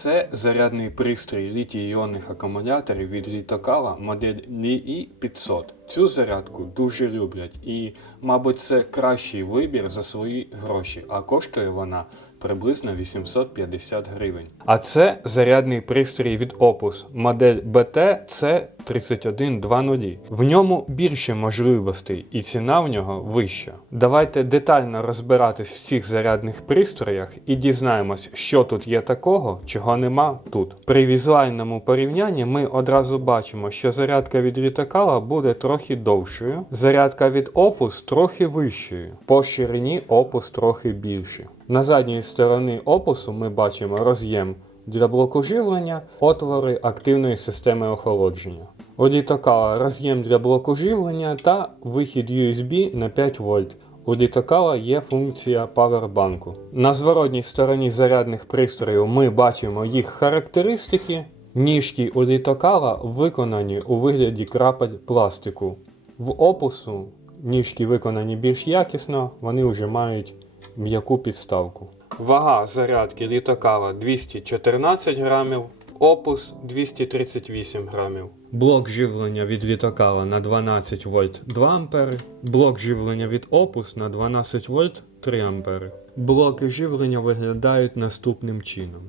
Це зарядний пристрій літій-іонних акумуляторів від Літокала модель LiI 500. Цю зарядку дуже люблять і, мабуть, це кращий вибір за свої гроші, а коштує вона приблизно 850 гривень. А це зарядний пристрій від Opus, модель BT C3120. В ньому більше можливостей і ціна в нього вища. Давайте детально розбиратись в цих зарядних пристроях і дізнаємось, що тут є такого, чого нема тут. При візуальному порівнянні ми одразу бачимо, що зарядка від Літакала буде трохи довшою, зарядка від Opus трохи вищою, по ширині Opus трохи більше. На задній стороні опусу ми бачимо роз'єм для блоку живлення, отвори активної системи охолодження. У літокала роз'єм для блоку живлення та вихід USB на 5 вольт. У літокала є функція павербанку. На зворотній стороні зарядних пристроїв ми бачимо їх характеристики. Ніжки у літокала виконані у вигляді крапель пластику. В опусу ніжки виконані більш якісно, вони вже мають м'яку підставку. Вага зарядки літокала 214 грамів, опус 238 грамів. Блок живлення від літокала на 12 вольт 2 ампери, блок живлення від опус на 12 вольт 3 ампери. Блоки живлення виглядають наступним чином.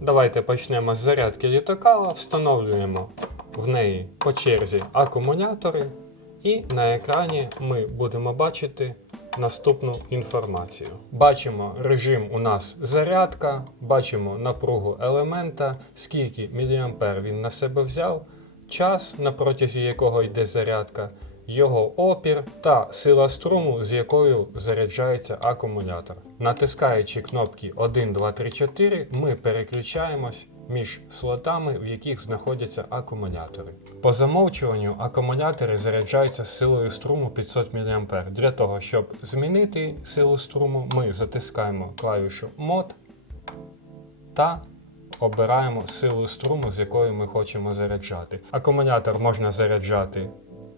Давайте почнемо з зарядки літокала, встановлюємо в неї по черзі акумулятори, і на екрані ми будемо бачити наступну інформацію. Бачимо режим у нас зарядка, бачимо напругу елемента, скільки міліампер він на себе взяв, час, на протязі якого йде зарядка, його опір та сила струму, з якою заряджається акумулятор. Натискаючи кнопки 1, 2, 3, 4, ми переключаємось між слотами, в яких знаходяться акумулятори. По замовчуванню акумулятори заряджаються силою струму 500 мА. Для того, щоб змінити силу струму, ми затискаємо клавішу мод та обираємо силу струму, з якою ми хочемо заряджати. Акумулятор можна заряджати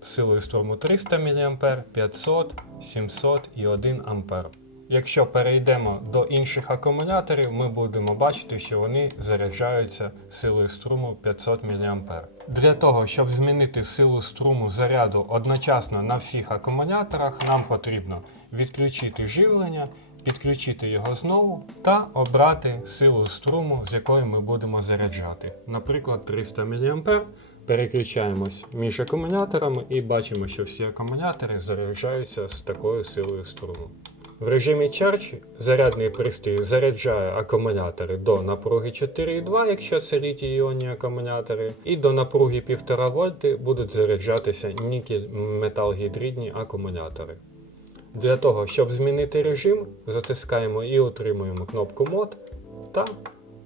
силою струму 300 мА, 500, 700 і 1 А. Якщо перейдемо до інших акумуляторів, ми будемо бачити, що вони заряджаються силою струму 500 мА. Для того, щоб змінити силу струму заряду одночасно на всіх акумуляторах, нам потрібно відключити живлення, підключити його знову та обрати силу струму, з якою ми будемо заряджати. Наприклад, 300 мА. Переключаємось між акумуляторами і бачимо, що всі акумулятори заряджаються з такою силою струму. В режимі Charge зарядний пристрій заряджає акумулятори до напруги 4,2, якщо це літій-іонні акумулятори, і до напруги 1,5 вольти будуть заряджатися нікель металгідридні акумулятори. Для того, щоб змінити режим, затискаємо і утримуємо кнопку мод та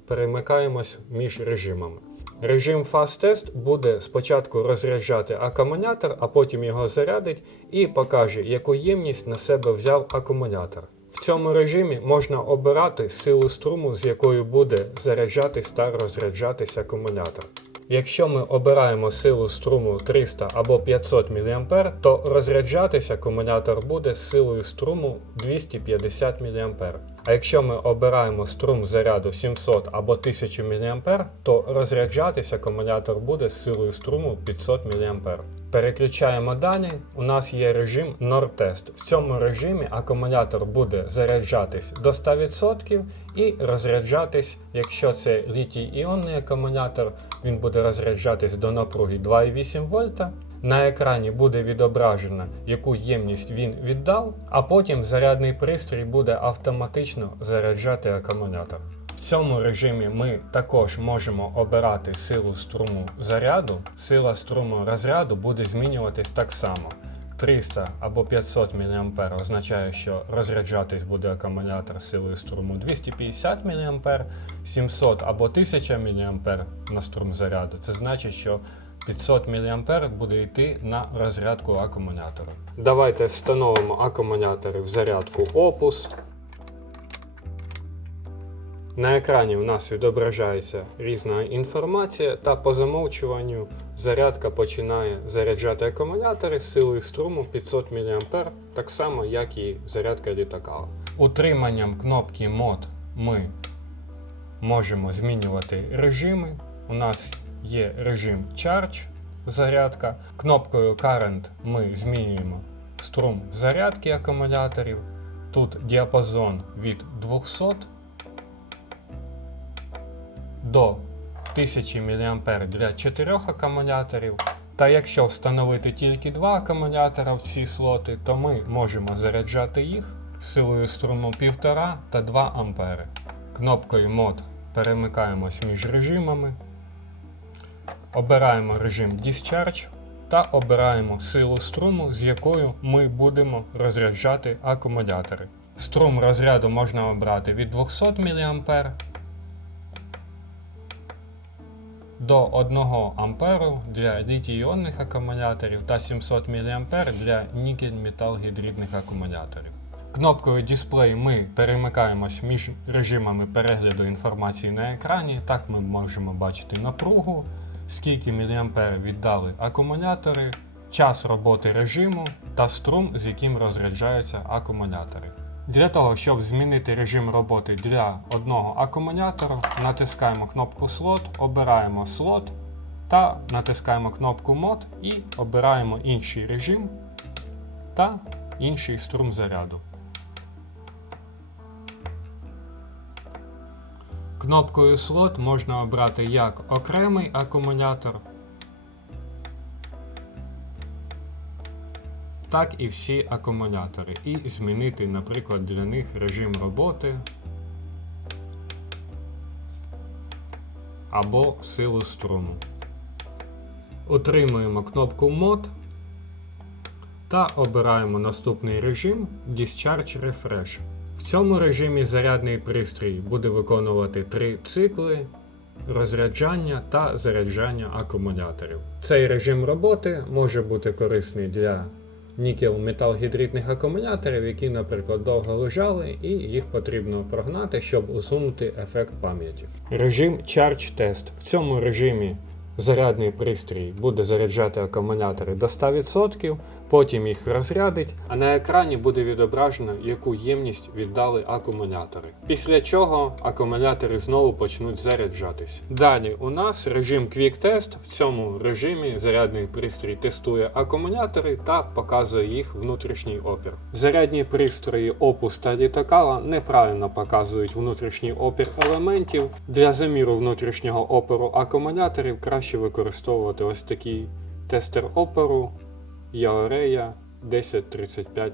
перемикаємось між режимами. Режим Fast Test буде спочатку розряджати акумулятор, а потім його зарядить і покаже, яку ємність на себе взяв акумулятор. В цьому режимі можна обирати силу струму, з якою буде заряджатись та розряджатись акумулятор. Якщо ми обираємо силу струму 300 або 500 мА, то розряджатись акумулятор буде з силою струму 250 мА. А якщо ми обираємо струм заряду 700 або 1000 мА, то розряджатись акумулятор буде з силою струму 500 мА. Переключаємо далі. У нас є режим NOR-тест. В цьому режимі акумулятор буде заряджатись до 100% і розряджатись, якщо це літій-іонний акумулятор, він буде розряджатись до напруги 2,8 вольта. На екрані буде відображено, яку ємність він віддав, а потім зарядний пристрій буде автоматично заряджати акумулятор. В цьому режимі ми також можемо обирати силу струму заряду. Сила струму розряду буде змінюватись так само. 300 або 500 мА означає, що розряджатись буде акумулятор силою струму 250 мА, 700 або 1000 мА на струм заряду. Це значить, що 500 мА буде йти на розрядку акумулятора. Давайте встановимо акумулятори в зарядку Opus. На екрані у нас відображається різна інформація, та по замовчуванню зарядка починає заряджати акумулятори з силою струму 500 мА, так само, як і зарядка літака. Утриманням кнопки мод ми можемо змінювати режими. У нас є режим Charge зарядка. Кнопкою Current ми змінюємо струм зарядки акумуляторів. Тут діапазон від 200 до 1000 мА для 4 акумуляторів. Та якщо встановити тільки два акумулятора в ці слоти, то ми можемо заряджати їх силою струму 1,5 та 2 А. Кнопкою Mod перемикаємось між режимами, обираємо режим Discharge та обираємо силу струму, з якою ми будемо розряджати акумулятори. Струм розряду можна обрати від 200 мА до 1 А для літій-іонних акумуляторів та 700 мА для нікель-метал-гідридних акумуляторів. Кнопкою Display ми перемикаємось між режимами перегляду інформації на екрані. Так ми можемо бачити напругу, скільки мА віддали акумулятори, час роботи режиму та струм, з яким розряджаються акумулятори. Для того, щоб змінити режим роботи для одного акумулятора, натискаємо кнопку слот, обираємо слот та натискаємо кнопку мод і обираємо інший режим та інший струм заряду. Кнопкою слот можна обрати як окремий акумулятор, так і всі акумулятори, і змінити, наприклад, для них режим роботи або силу струму. Утримуємо кнопку мод та обираємо наступний режим Discharge Refresh. В цьому режимі зарядний пристрій буде виконувати три цикли розряджання та заряджання акумуляторів. Цей режим роботи може бути корисний для нікел-метал-гідридних акумуляторів, які, наприклад, довго лежали, і їх потрібно прогнати, щоб усунути ефект пам'яті. Режим Charge Test. В цьому режимі зарядний пристрій буде заряджати акумулятори до 100%, потім їх розрядить, а на екрані буде відображено, яку ємність віддали акумулятори. Після чого акумулятори знову почнуть заряджатись. Далі у нас режим Quick Test. В цьому режимі зарядний пристрій тестує акумулятори та показує їх внутрішній опір. Зарядні пристрої Opus та Litocal неправильно показують внутрішній опір елементів. Для заміру внутрішнього опору акумуляторів краще використовувати ось такий тестер опору Яорея 1035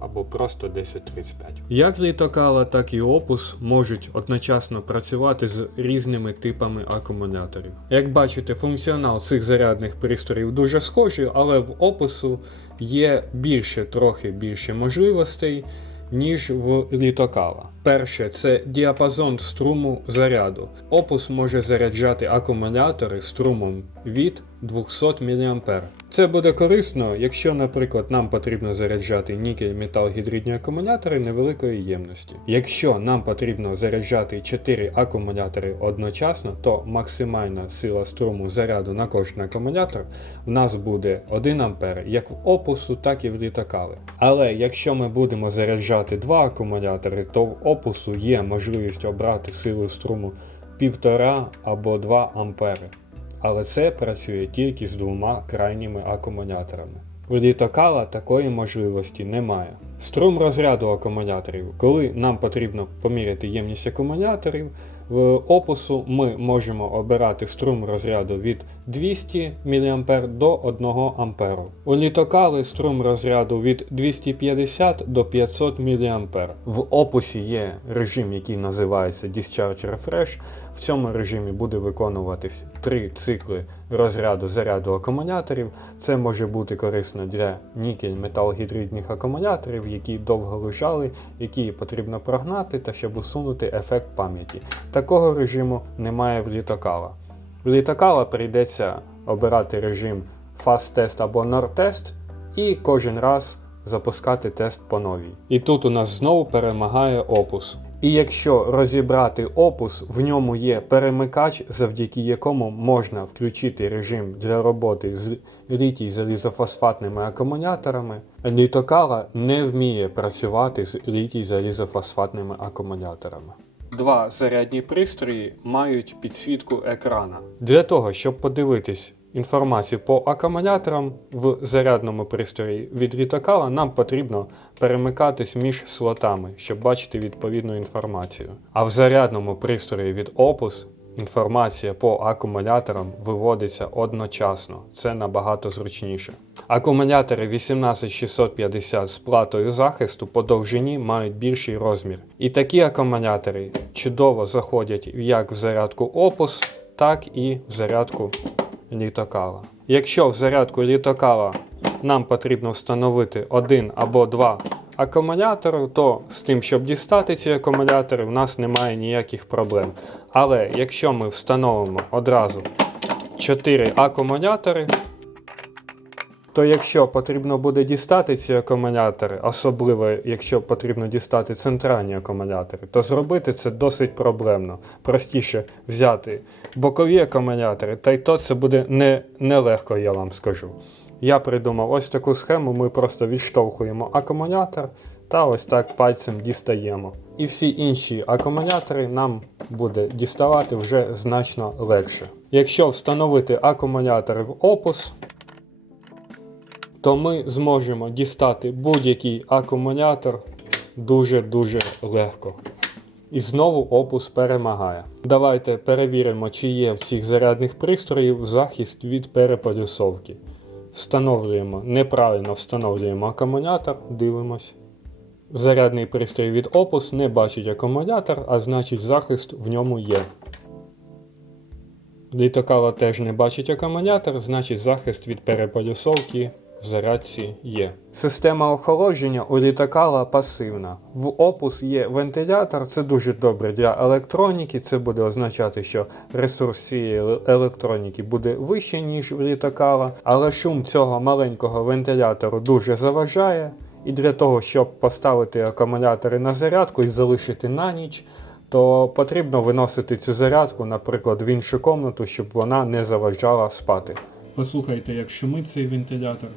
або просто 1035. Як літокала, так і опус можуть одночасно працювати з різними типами акумуляторів. Як бачите, функціонал цих зарядних пристроїв дуже схожий, але в опусу є більше, трохи більше можливостей. Ніж в літокала. Перше це діапазон струму заряду. Опус може заряджати акумулятори струмом від 200 мА. Це буде корисно, якщо, наприклад, нам потрібно заряджати нікель метал гідридні акумулятори невеликої ємності. Якщо нам потрібно заряджати 4 акумулятори одночасно, то максимальна сила струму заряду на кожен акумулятор в нас буде 1 А як в опусу, так і в літакали. Але якщо ми будемо заряджати 2 акумулятори, то в опусу є можливість обрати силу струму 1,5 або 2 ампери але це працює тільки з двома крайніми акумуляторами. У літокала такої можливості немає. Струм розряду акумуляторів. Коли нам потрібно поміряти ємність акумуляторів, в опусу ми можемо обирати струм розряду від 200 мА до 1 А. У літокали струм розряду від 250 до 500 мА. В опусі є режим, який називається Discharge Refresh. В цьому режимі буде виконуватись три цикли розряду заряду акумуляторів. Це може бути корисно для нікель металгідридних акумуляторів, які довго лежали, які потрібно прогнати та щоб усунути ефект пам'яті. Такого режиму немає в літокала. В літокала прийдеться обирати режим Fast Test або Nord Test і кожен раз запускати тест по новій. І тут у нас знову перемагає опус. І якщо розібрати опус, в ньому є перемикач, завдяки якому можна включити режим для роботи з літій залізофосфатними акумуляторами. Літокала не вміє працювати з літій залізофосфатними акумуляторами. два зарядні пристрої мають підсвітку екрана. Для того, щоб подивитись інформацію по акумуляторам в зарядному пристрої від Рітокала, нам потрібно перемикатись між слотами, щоб бачити відповідну інформацію. А в зарядному пристрої від Opus інформація по акумуляторам виводиться одночасно. Це набагато зручніше. Акумулятори 18650 з платою захисту по довжині мають більший розмір. І такі акумулятори чудово заходять як в зарядку Opus, так і в зарядку літокала. Якщо в зарядку літокала нам потрібно встановити один або два акумулятори, то з тим, щоб дістати ці акумулятори, в нас немає ніяких проблем. Але якщо ми встановимо одразу 4 акумулятори, то якщо потрібно буде дістати ці акумулятори, особливо якщо потрібно дістати центральні акумулятори, то зробити це досить проблемно. Простіше взяти бокові акумулятори, та й то це буде не, нелегко, я вам скажу. Я придумав ось таку схему, ми просто відштовхуємо акумулятор та ось так пальцем дістаємо. І всі інші акумулятори нам буде діставати вже значно легше. Якщо встановити акумулятори в Opus, то ми зможемо дістати будь-який акумулятор дуже-дуже легко. І знову опус перемагає. Давайте перевіримо, чи є в цих зарядних пристроїв захист від переполюсовки. Встановлюємо, неправильно встановлюємо акумулятор, дивимось. Зарядний пристрій від Opus не бачить акумулятор, а значить захист в ньому є. Літокала теж не бачить акумулятор, значить захист від переполюсовки зарядці є. Система охолодження у літакала пасивна. В Opus є вентилятор, це дуже добре для електроніки. Це буде означати, що ресурс цієї електроніки буде вищий, ніж в літакала, але шум цього маленького вентилятору дуже заважає. І для того, щоб поставити акумулятори на зарядку і залишити на ніч, то потрібно виносити цю зарядку, наприклад, в іншу комнату, щоб вона не заважала спати. Послухайте, як шумить цей вентилятор.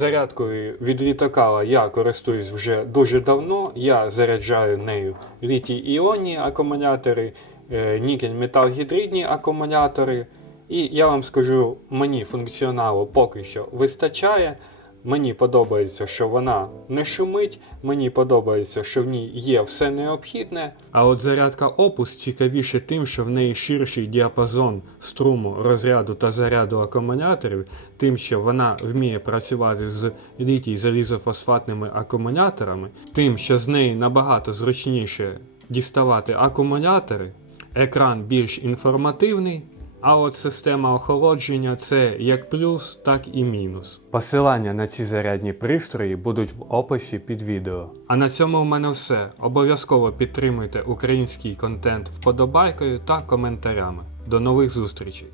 Зарядкою від літакала я користуюсь вже дуже давно. Я заряджаю нею літій-іонні акумулятори, е, нікель-метал-гідридні акумулятори. І я вам скажу, мені функціоналу поки що вистачає. Мені подобається, що вона не шумить, мені подобається, що в ній є все необхідне. А от зарядка Opus цікавіше тим, що в неї ширший діапазон струму, розряду та заряду акумуляторів, тим, що вона вміє працювати з літій залізофосфатними акумуляторами, тим, що з неї набагато зручніше діставати акумулятори, екран більш інформативний. А от система охолодження це як плюс, так і мінус. Посилання на ці зарядні пристрої будуть в описі під відео. А на цьому в мене все. Обов'язково підтримуйте український контент вподобайкою та коментарями. До нових зустрічей!